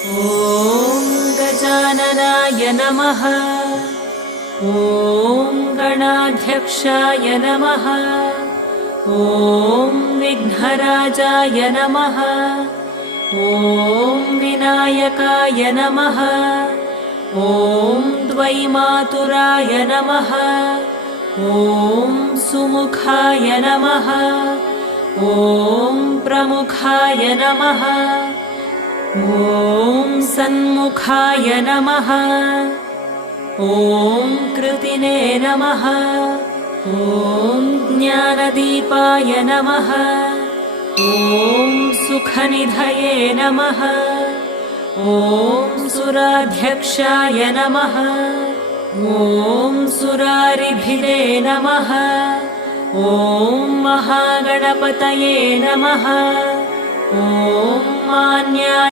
ॐ गजाननाय नमः। ॐ गणाध्यक्षाय नमः। ॐ विघ्नराजाय नमः। ॐ विनायकाय नमः। ॐ द्वैमातुराय नमः। ॐ सुमुखाय नमः। ॐ प्रमुखाय नमः। ॐ सन्मुखाय नमः। ॐ कृतिने नमः। ॐ ज्ञानदीपाय नमः। ॐ सुखनिधये नमः। ॐ सुराध्यक्षाय नमः। ॐ सुरारिभिरे नमः। ॐ महागणपतये नमः। ॐ मान्याय